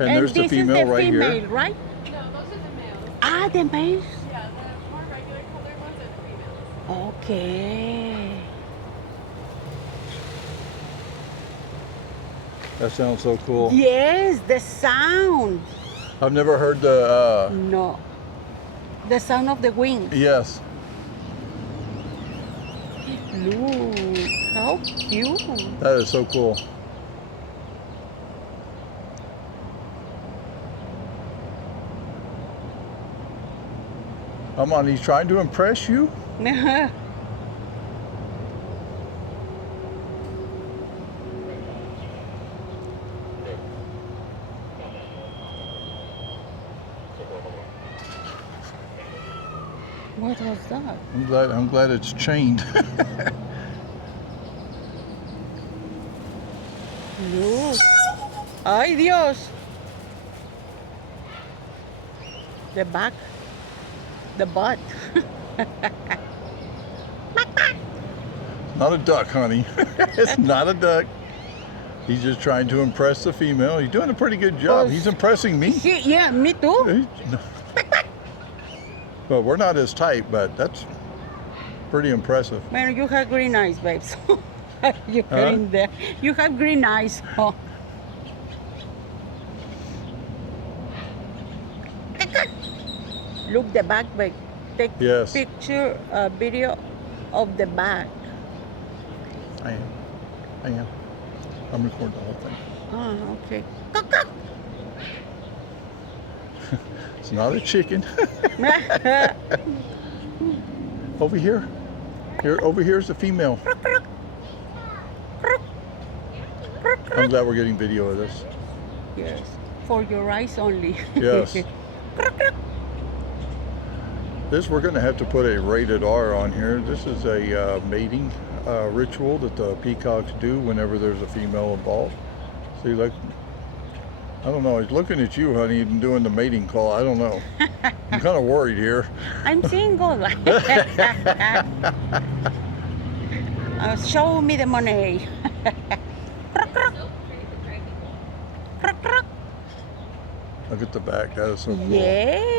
And there's the this female is the right female, here. right? No, those are the males. Ah, the males. Yeah, the more regular colored ones are the females. Okay. That sounds so cool. Yes, the sound. I've never heard the, No. The sound of the wings. yes. Look, how cute. That is so cool. Come on, he's trying to impress you? What was that? I'm glad it's chained. Look. Ay, Dios. The back. The butt. Not a duck, honey. It's not a duck. He's just trying to impress the female. He's doing a pretty good job. He's impressing me. Yeah, me too. Well, we're not as tight, but that's pretty impressive. Man, you have green eyes, babes. You get in there. You have green eyes. Oh. Look the back, babe. Take Yes. picture, video of the back. I am. I'm recording the whole thing. Oh, okay. It's not a chicken. Over here. Over here's the female. I'm glad we're getting video of this. Yes, for your eyes only. Yes. This, we're going to have to put a rated R on here. This is a mating ritual that the peacocks do whenever there's a female involved. See, like, I don't know. He's looking at you, honey, and doing the mating call. I don't know. I'm kind of worried here. I'm single. Show me the money. Look at the back. That is so cool. Yes.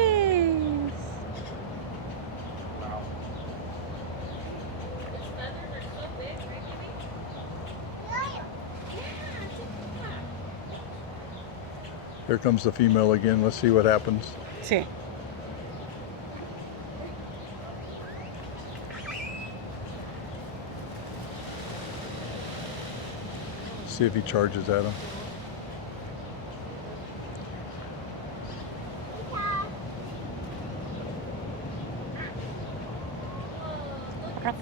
Here comes the female again. Let's see what happens. Sí. See if he charges at him. Ruff.